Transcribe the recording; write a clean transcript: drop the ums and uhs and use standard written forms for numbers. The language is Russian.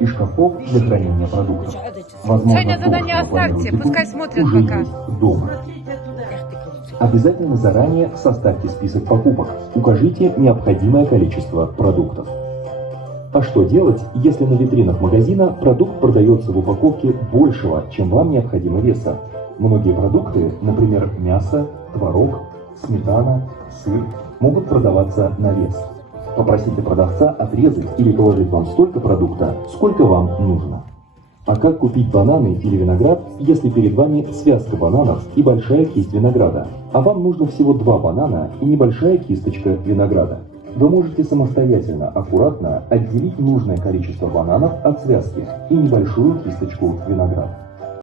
и шкафов для хранения продуктов. Возможно, Саня, задание то, что вы оставьте, планируете пускай купить, смотрят уже пока. есть дома. Обязательно заранее составьте список покупок. Укажите необходимое количество продуктов. А что делать, если на витринах магазина продукт продается в упаковке большего, чем вам необходимо веса? Многие продукты, например, мясо, творог, сметана, сыр, могут продаваться на вес. Попросите продавца отрезать или положить вам столько продукта, сколько вам нужно. А как купить бананы или виноград, если перед вами связка бананов и большая кисть винограда, а вам нужно всего 2 банана и небольшая кисточка винограда? Вы можете самостоятельно, аккуратно отделить нужное количество бананов от связки и небольшую кисточку винограда.